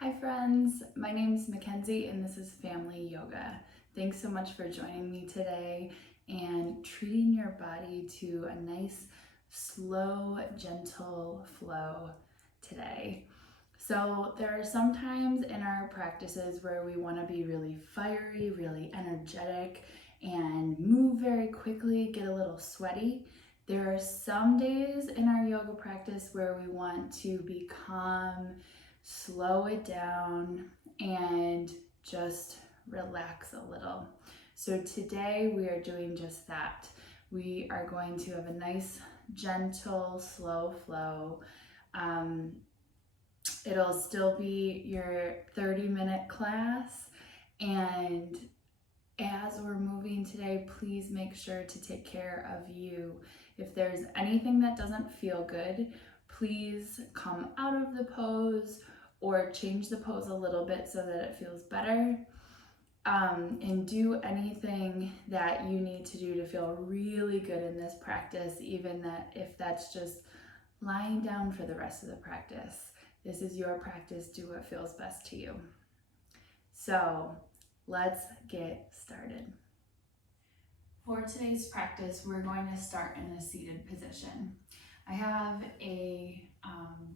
Hi friends, my name is Mackenzie and this is Family Yoga. Thanks so much for joining me today and treating your body to a nice, slow, gentle flow today. So there are some times in our practices where we want to be really fiery, really energetic, and move very quickly, get a little sweaty. There are some days in our yoga practice where we want to be calm, slow it down, and just relax a little. So today we are doing just that. We are going to have a nice, gentle, slow flow. It'll still be your 30-minute class, and as we're moving today, please make sure to take care of you. If there's anything that doesn't feel good, please come out of the pose or change the pose a little bit so that it feels better. And do anything that you need to do to feel really good in this practice, even if that's just lying down for the rest of the practice. This is your practice. Do what feels best to you. So let's get started. For today's practice, we're going to start in a seated position. I have a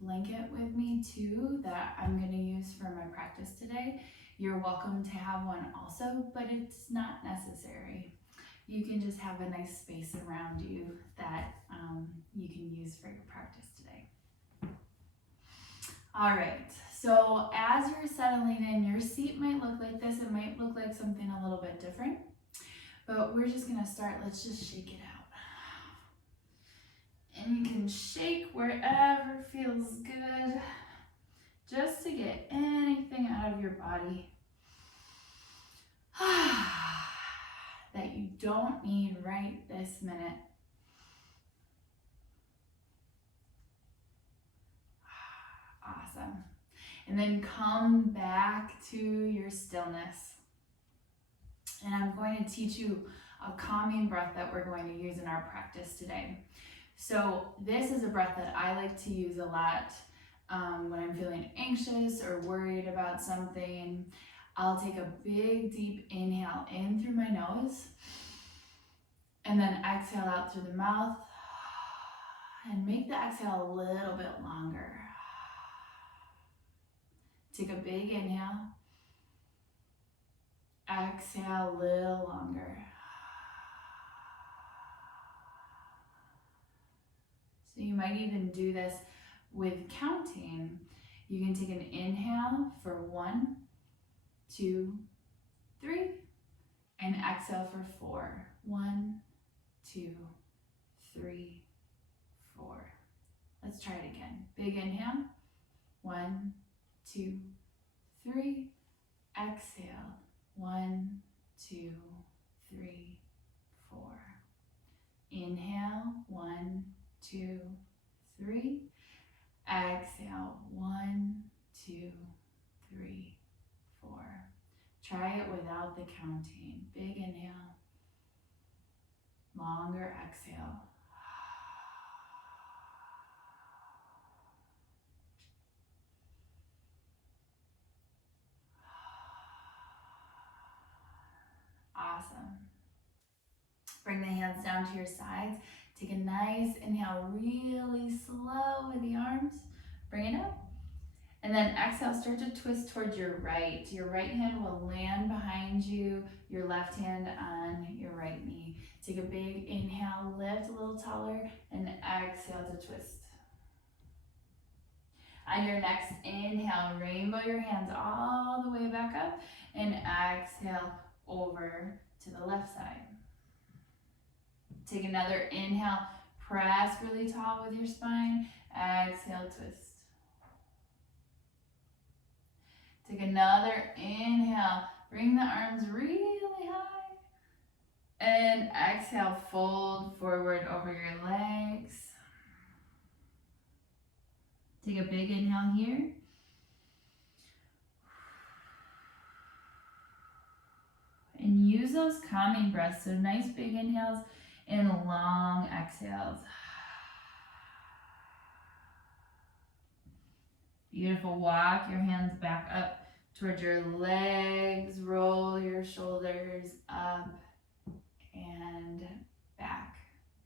blanket with me too that I'm going to use for my practice today. You're welcome to have one also, but it's not necessary. You can just have a nice space around you that you can use for your practice today. All right, so as you're settling in, your seat might look like this. It might look like something a little bit different, but we're just gonna start. Let's just shake it out. And you can shake wherever feels good, just to get anything out of your body that you don't need right this minute. Awesome. And then come back to your stillness. And I'm going to teach you a calming breath that we're going to use in our practice today. So this is a breath that I like to use a lot when I'm feeling anxious or worried about something. I'll take a big deep inhale in through my nose and then exhale out through the mouth, and make the exhale a little bit longer. Take a big inhale, exhale a little longer. So you might even do this with counting. You can take an inhale for 1, 2, 3, and exhale for 4. 1, 2, 3, 4. Let's try it again. Big inhale. 1, 2, 3. Exhale. 1, 2, 3, 4. Inhale. 1, 2, 3. Exhale. 1, 2, 3, 4. Try it without the counting. Big inhale. Longer exhale. Awesome. Bring the hands down to your sides. Take a nice inhale, really slow with the arms. Bring it up. And then exhale, start to twist towards your right. Your right hand will land behind you, your left hand on your right knee. Take a big inhale, lift a little taller, and exhale to twist. On your next inhale, rainbow your hands all the way back up, and exhale over to the left side. Take another inhale, press really tall with your spine, exhale, twist. Take another inhale, bring the arms really high, and exhale, fold forward over your legs. Take a big inhale here. And use those calming breaths, so nice big inhales and long exhales. Beautiful. Walk your hands back up towards your legs. Roll your shoulders up and back.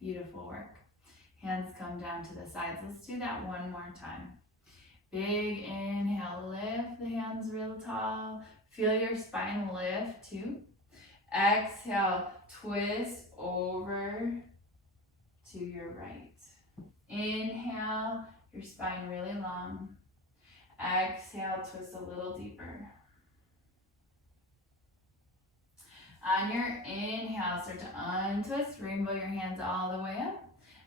Beautiful work. Hands come down to the sides. Let's do that one more time. Big inhale, lift the hands real tall. Feel your spine lift too. Exhale, twist over to your right. Inhale, your spine really long. Exhale, twist a little deeper. On your inhale, start to untwist, rainbow your hands all the way up.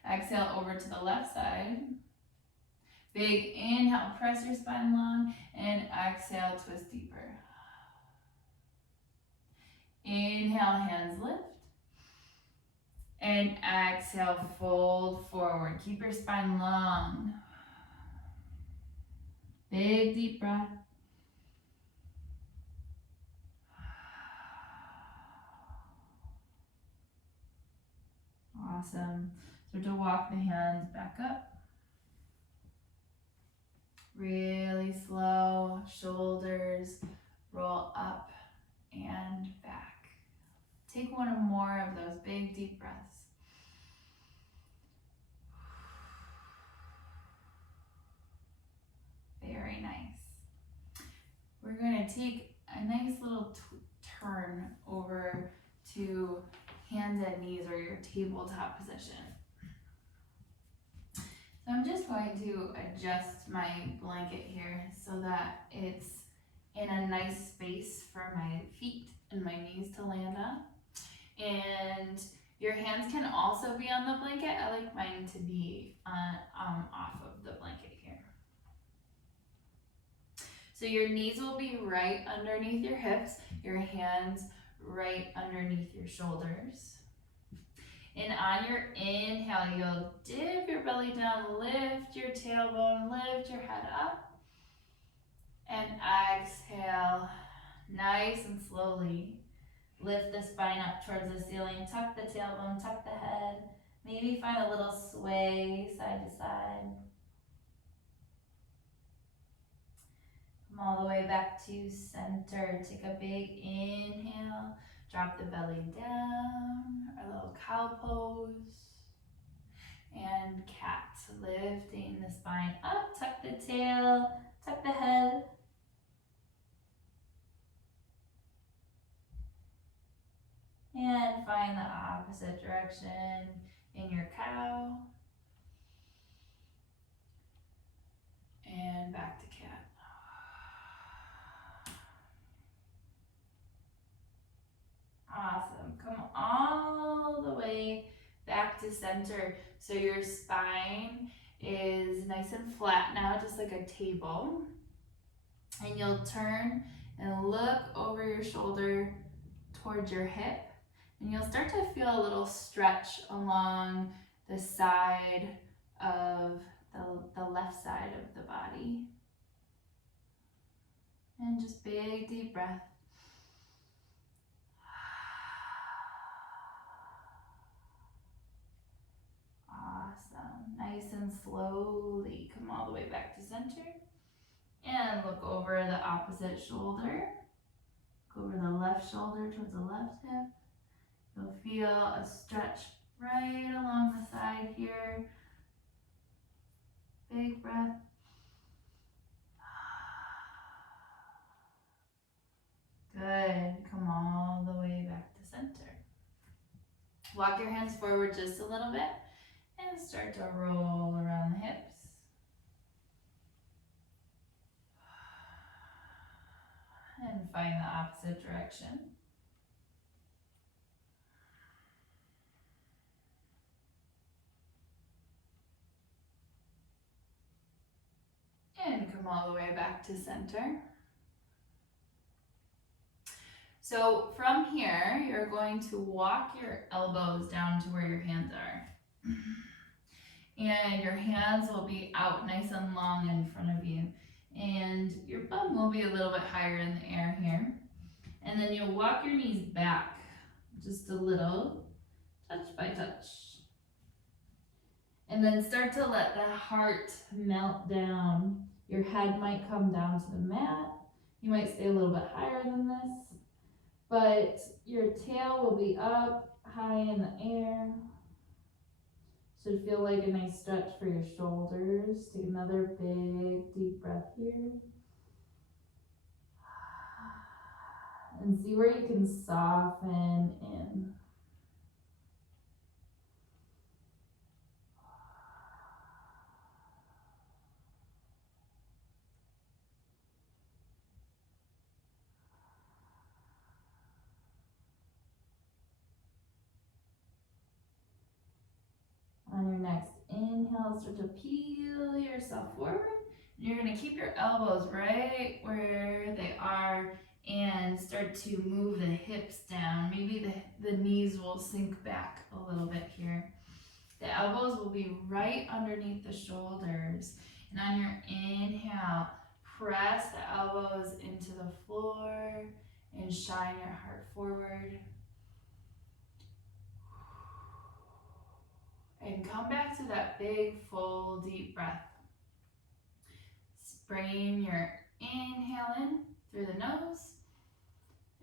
Exhale over to the left side. Big inhale, press your spine long, and exhale, twist deeper. Inhale, hands lift. And exhale, fold forward. Keep your spine long. Big deep breath. Awesome. Start to walk the hands back up. Really slow. Shoulders roll up and back. Take one or more of those big deep breaths. Very nice. We're going to take a nice little turn over to hands and knees or your tabletop position. So I'm just going to adjust my blanket here so that it's in a nice space for my feet and my knees to land on. And your hands can also be on the blanket. I like mine to be off of the blanket here. So your knees will be right underneath your hips, your hands right underneath your shoulders. And on your inhale, you'll dip your belly down, lift your tailbone, lift your head up. And exhale, nice and slowly. Lift the spine up towards the ceiling, tuck the tailbone, tuck the head. Maybe find a little sway side to side. Come all the way back to center. Take a big inhale. Drop the belly down, our little cow pose. And cat, lifting the spine up, tuck the tail, tuck the head. And find the opposite direction in your cow. And back to cat. Awesome. Come all the way back to center. So your spine is nice and flat now, just like a table. And you'll turn and look over your shoulder towards your hip. And you'll start to feel a little stretch along the side of the left side of the body. And just big deep breath. Awesome. Nice and slowly come all the way back to center. And look over the opposite shoulder. Go over the left shoulder towards the left hip. You'll feel a stretch right along the side here. Big breath. Good. Come all the way back to center. Walk your hands forward just a little bit and start to roll around the hips. And find the opposite direction. And come all the way back to center. So from here, you're going to walk your elbows down to where your hands are. And your hands will be out nice and long in front of you. And your bum will be a little bit higher in the air here. And then you'll walk your knees back just a little, touch by touch. And then start to let the heart melt down Your head might come down to the mat. You might stay a little bit higher than this, but your tail will be up high in the air. Should feel like a nice stretch for your shoulders. Take another big deep breath here. And see where you can soften in. On your next inhale, start to peel yourself forward. You're going to keep your elbows right where they are and start to move the hips down. Maybe the knees will sink back a little bit here. The elbows will be right underneath the shoulders. And on your inhale, press the elbows into the floor and shine your heart forward. And come back to that big, full, deep breath. Bring your inhale in through the nose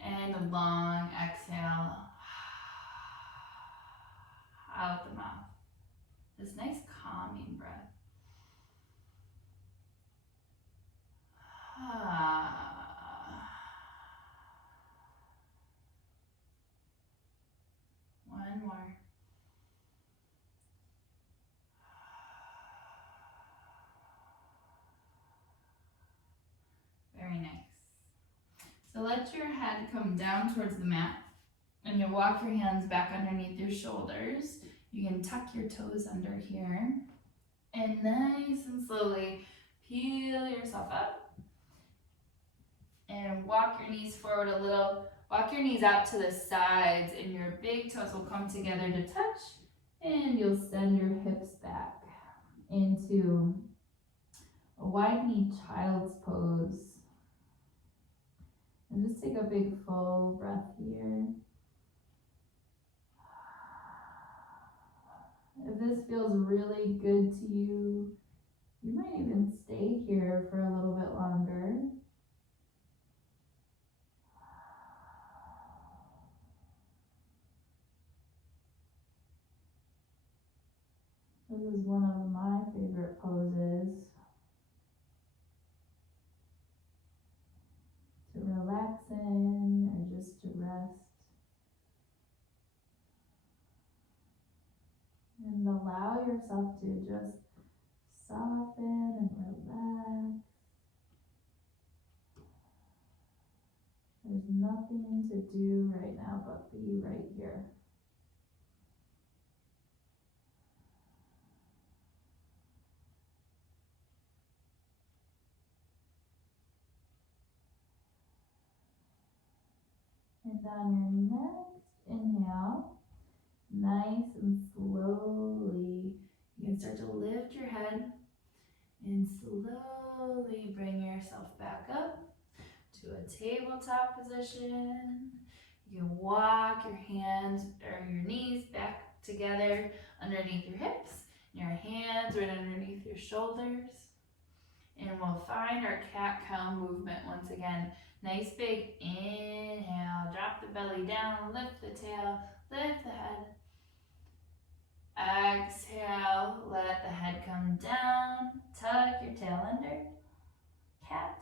and a long exhale out the mouth. This nice calming breath. One more. Very nice. So let your head come down towards the mat and you'll walk your hands back underneath your shoulders. You can tuck your toes under here and nice and slowly peel yourself up and walk your knees forward a little. Walk your knees out to the sides and your big toes will come together to touch, and you'll send your hips back into a wide knee child's pose. And just take a big full breath here. If this feels really good to you, you might even stay here for a little bit longer. This is one of my favorite poses to relax in or just to rest. And allow yourself to just soften and relax. There's nothing to do right now but be right here. And on your next inhale, nice and slowly, you can start to lift your head and slowly bring yourself back up to a tabletop position. You can walk your hands or your knees back together underneath your hips, and your hands right underneath your shoulders. And we'll find our cat-cow movement once again. Nice big inhale, drop the belly down, lift the tail, lift the head. Exhale, let the head come down, tuck your tail under, cat.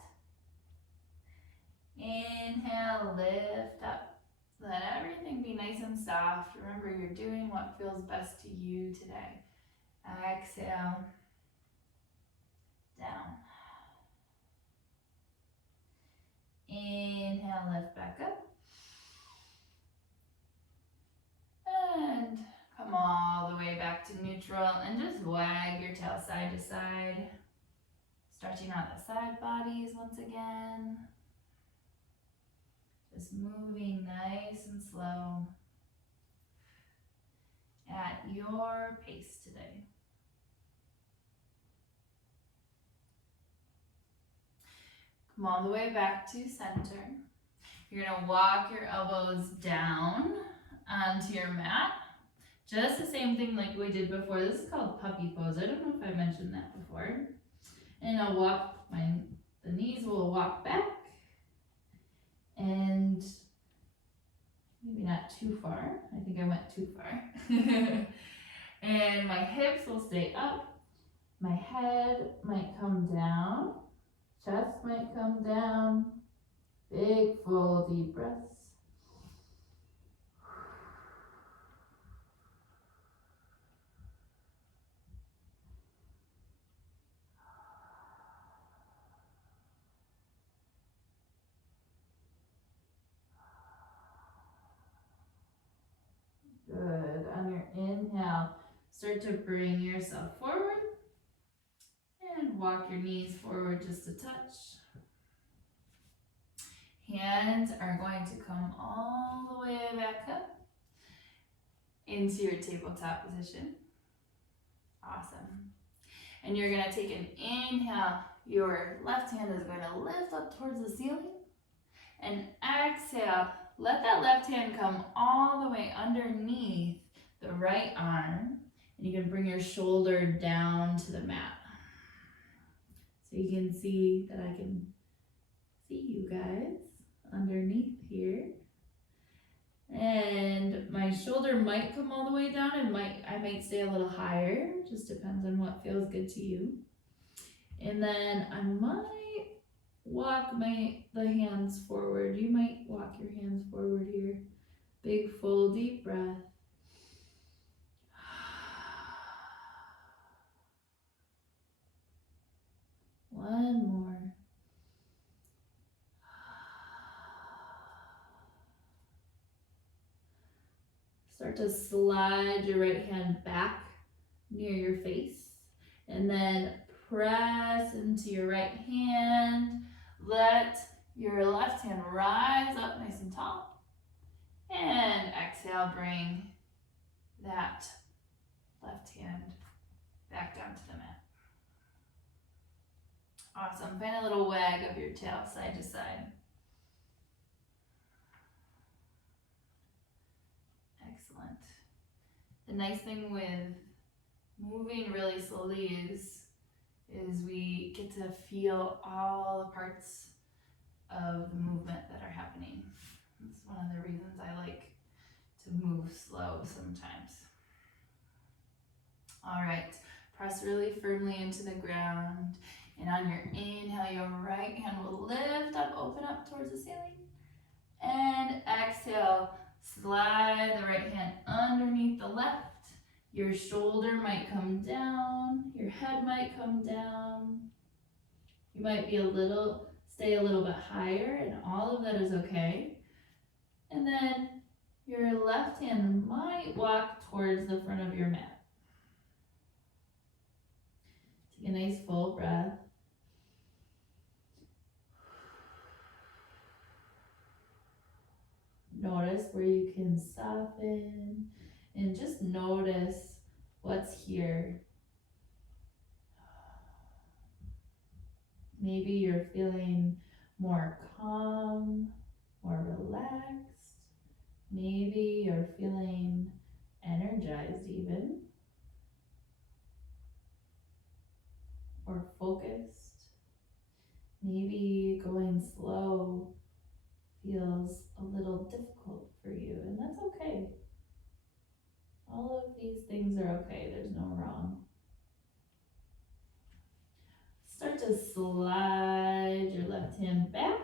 Inhale, lift up. Let everything be nice and soft. Remember, you're doing what feels best to you today. Exhale, down. Inhale, lift back up. And come all the way back to neutral and just wag your tail side to side. Stretching out the side bodies once again. Just moving nice and slow at your pace today. Come all the way back to center. You're going to walk your elbows down onto your mat. Just the same thing like we did before. This is called puppy pose. I don't know if I mentioned that before. And I'll walk The knees will walk back and maybe not too far. I think I went too far. And my hips will stay up. My head might come down. Chest might come down. Big, full, deep breaths. Good. On your inhale, start to bring yourself forward and walk your knees forward just a touch. Hands are going to come all the way back up into your tabletop position. Awesome. And you're going to take an inhale. Your left hand is going to lift up towards the ceiling. And exhale, let that left hand come all the way underneath the right arm. And you can bring your shoulder down to the mat. So you can see that I can see you guys underneath here. And my shoulder might come all the way down and I might stay a little higher. Just depends on what feels good to you. And then I might walk the hands forward. You might walk your hands forward here. Big, full, deep breath. One more. Start to slide your right hand back near your face and then press into your right hand. Let your left hand rise up nice and tall. And exhale, bring that left hand back down to the mat. Awesome. Find a little wag of your tail side to side. Excellent. The nice thing with moving really slowly is we get to feel all the parts of the movement that are happening. It's one of the reasons I like to move slow sometimes. All right, press really firmly into the ground. And on your inhale, your right hand will lift up, open up towards the ceiling. And exhale, slide the right hand underneath the left. Your shoulder might come down, your head might come down. You might be stay a little bit higher, and all of that is okay. And then your left hand might walk towards the front of your mat. Take a nice full breath. Notice where you can soften and just notice what's here. Maybe you're feeling more calm, more relaxed. Maybe you're feeling energized even, or focused. Maybe going slow feels a little difficult for you, and that's okay. All of these things are okay, there's no wrong. Start to slide your left hand back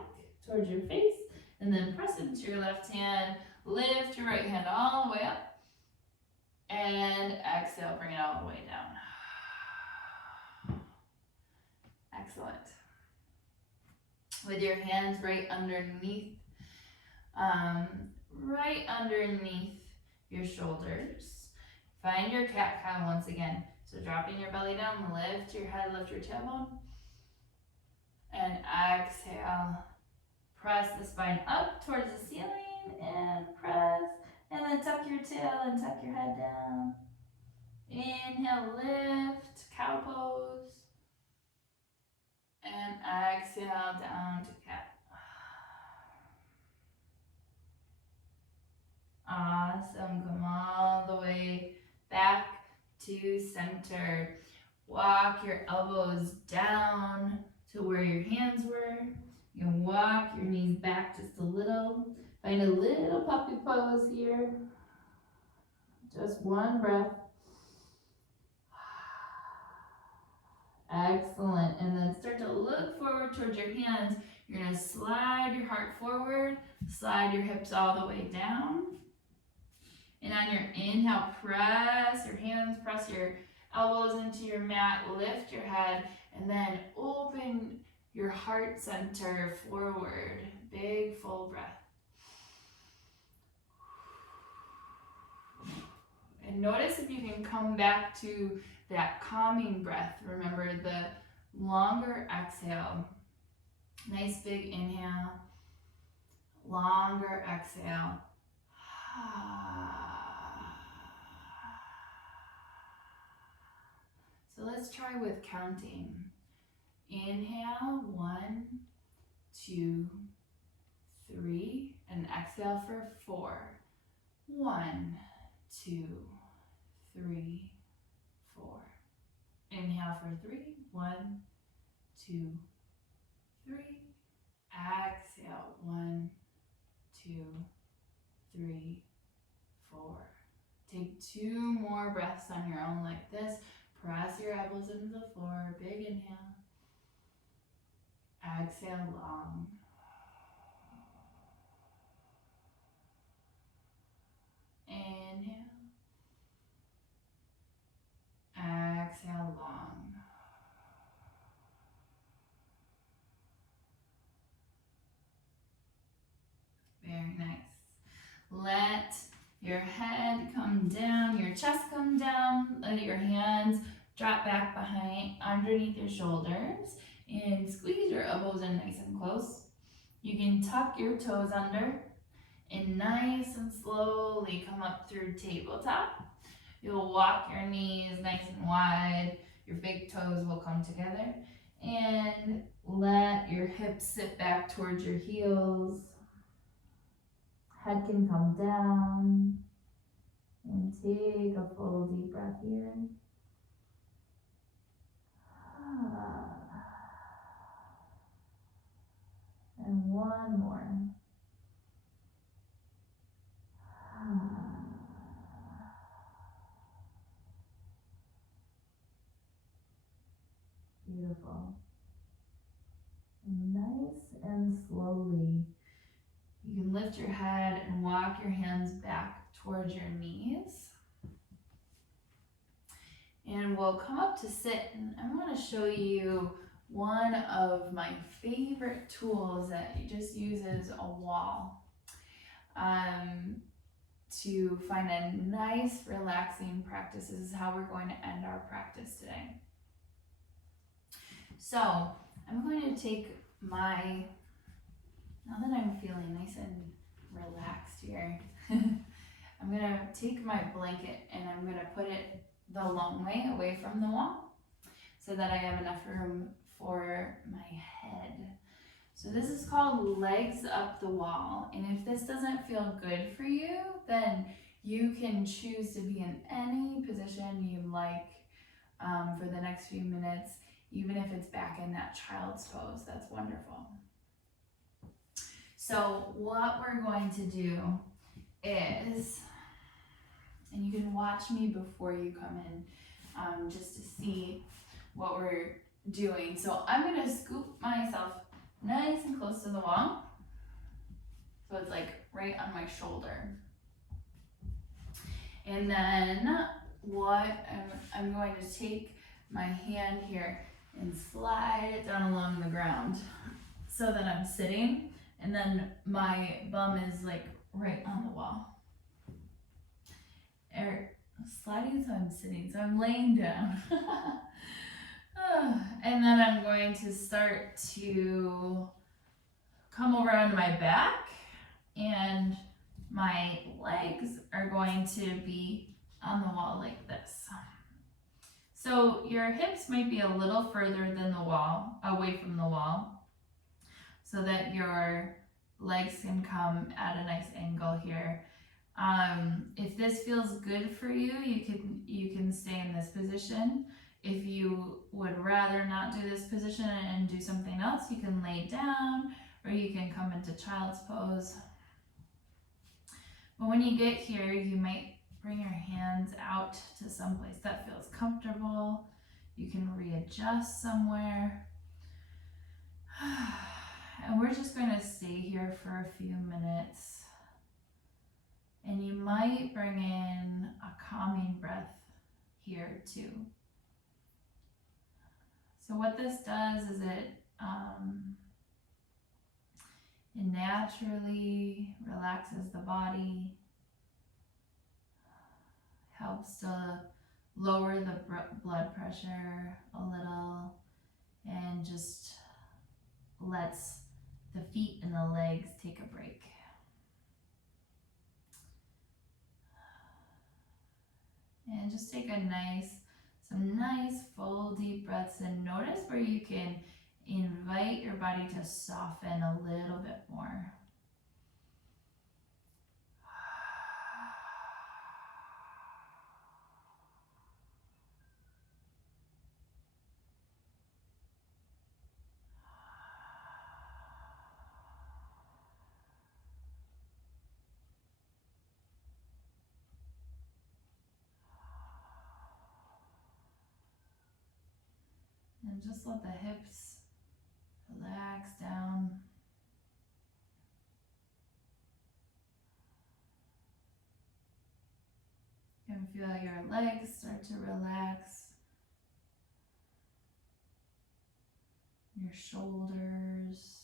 towards your face, and then press into your left hand, lift your right hand all the way up, and exhale, bring it all the way down. Excellent. With your hands right underneath your shoulders. Find your cat-cow once again. So dropping your belly down, lift your head, lift your tailbone. And exhale. Press the spine up towards the ceiling and press. And then tuck your tail and tuck your head down. Inhale, lift, cow pose. And exhale down to cat. Awesome. Come all the way back to center. Walk your elbows down to where your hands were. You can walk your knees back just a little. Find a little puppy pose here. Just one breath. Excellent. And then start to look forward towards your hands. You're going to slide your heart forward, slide your hips all the way down. And on your inhale, press your hands, press your elbows into your mat, lift your head, and then open your heart center forward. Big full breath. And notice if you can come back to that calming breath. Remember the longer exhale. Nice big inhale. Longer exhale. So let's try with counting. Inhale, 1, 2, 3, and exhale for 4. 1, 2, 3, 4. Inhale for 3. 1, 2, 3. Exhale. 1, 2, 3, 4. Take 2 more breaths on your own like this. Press your elbows into the floor. Big inhale. Exhale long. Inhale. Exhale long. Very nice. Let your head come down, your chest come down, let your hands drop back behind, underneath your shoulders, and squeeze your elbows in nice and close. You can tuck your toes under, and nice and slowly come up through tabletop. You'll walk your knees nice and wide, your big toes will come together, and let your hips sit back towards your heels. Head can come down, and take a full deep breath here. And one more. Beautiful. And nice and slowly, you can lift your head and walk your hands back towards your knees. And we'll come up to sit, and I want to show you one of my favorite tools that just uses a wall to find a nice relaxing practice. This is how we're going to end our practice today. So I'm going to take now that I'm feeling nice and relaxed here, I'm going to take my blanket and I'm going to put it the long way away from the wall so that I have enough room for my head. So this is called legs up the wall, and if this doesn't feel good for you, then you can choose to be in any position you like for the next few minutes, even if it's back in that child's pose. That's wonderful. So what we're going to do is, and you can watch me before you come in just to see what we're doing. So I'm going to scoop myself nice and close to the wall. So it's like right on my shoulder. And then I'm going to take my hand here and slide it down along the ground so that I'm sitting, and then my bum is like right on the wall. Sliding so I'm sitting, so I'm laying down. And then I'm going to start to come over onto my back, and my legs are going to be on the wall like this. So your hips might be a little further than the wall, away from the wall, so that your legs can come at a nice angle here. If this feels good for you, you can stay in this position. If you would rather not do this position and do something else, you can lay down or you can come into child's pose. But when you get here, you might bring your hands out to someplace that feels comfortable. You can readjust somewhere. And we're just going to stay here for a few minutes. And you might bring in a calming breath here too. So what this does is it naturally relaxes the body, helps to lower the blood pressure a little, and just lets the feet and the legs take a break. And just take some nice full deep breaths, and notice where you can invite your body to soften a little bit more. And just let the hips relax down. You can feel your legs start to relax. Your shoulders.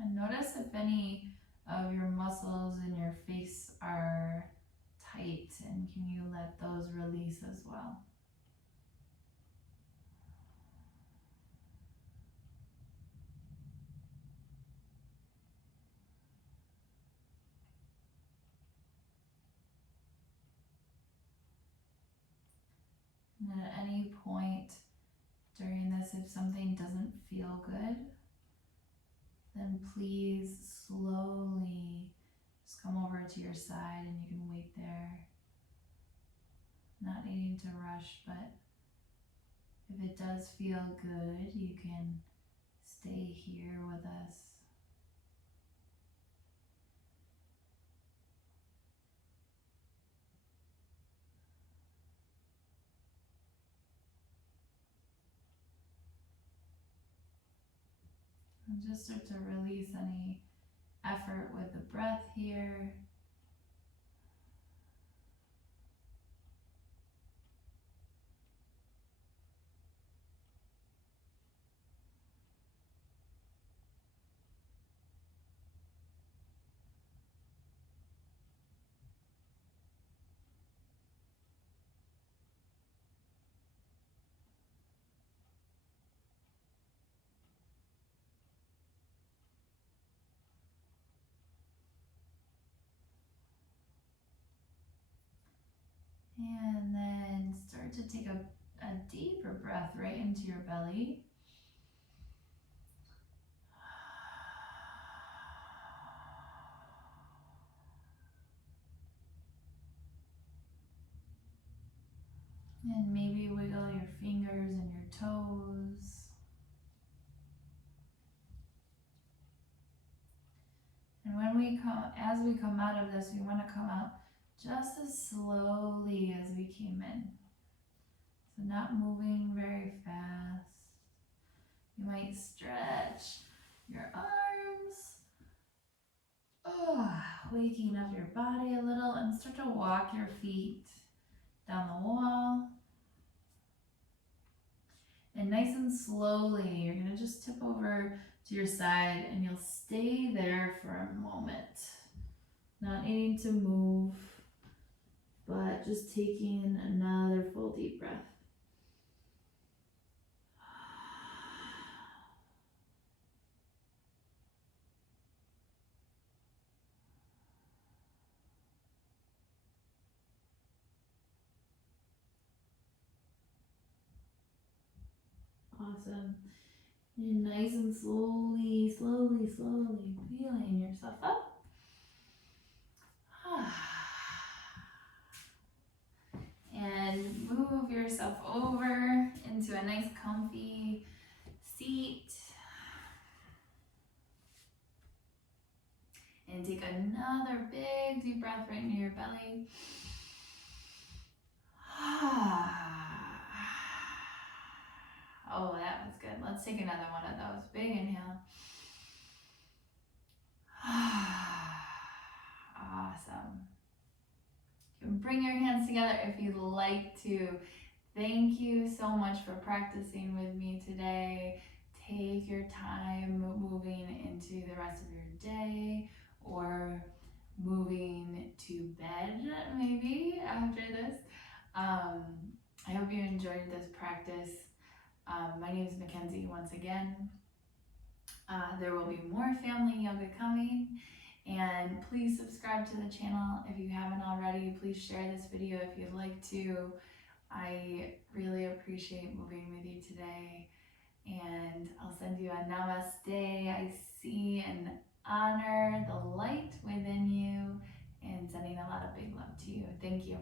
And notice if any of your muscles in your face are tight, and can you let those release as well? And at any point during this, if something doesn't feel good, then please slowly just come over to your side and you can wait there. Not needing to rush, but if it does feel good, you can stay here with us. And just start to release any effort with the breath here. And then start to take a deeper breath right into your belly. And maybe wiggle your fingers and your toes. And as we come out of this, we want to come out just as slowly as we came in. So not moving very fast. You might stretch your arms. Waking up your body a little, and start to walk your feet down the wall. And nice and slowly, you're going to just tip over to your side, and you'll stay there for a moment. Not needing to move, but just taking another full deep breath. Awesome. And nice and slowly, slowly, slowly feeling yourself up. And move yourself over into a nice comfy seat. And take another big deep breath right into your belly. Oh, that was good. Let's take another one of those. Big inhale. Awesome. You can bring your hands together if you'd like to. Thank you so much for practicing with me today. Take your time moving into the rest of your day or moving to bed maybe after this. I hope you enjoyed this practice. My name is Mackenzie once again. There will be more family yoga coming, and please subscribe to the channel if you haven't already. Please share this video if you'd like to. I really appreciate moving with you today, and I'll send you a namaste. I see and honor the light within you, and sending a lot of big love to you. Thank you.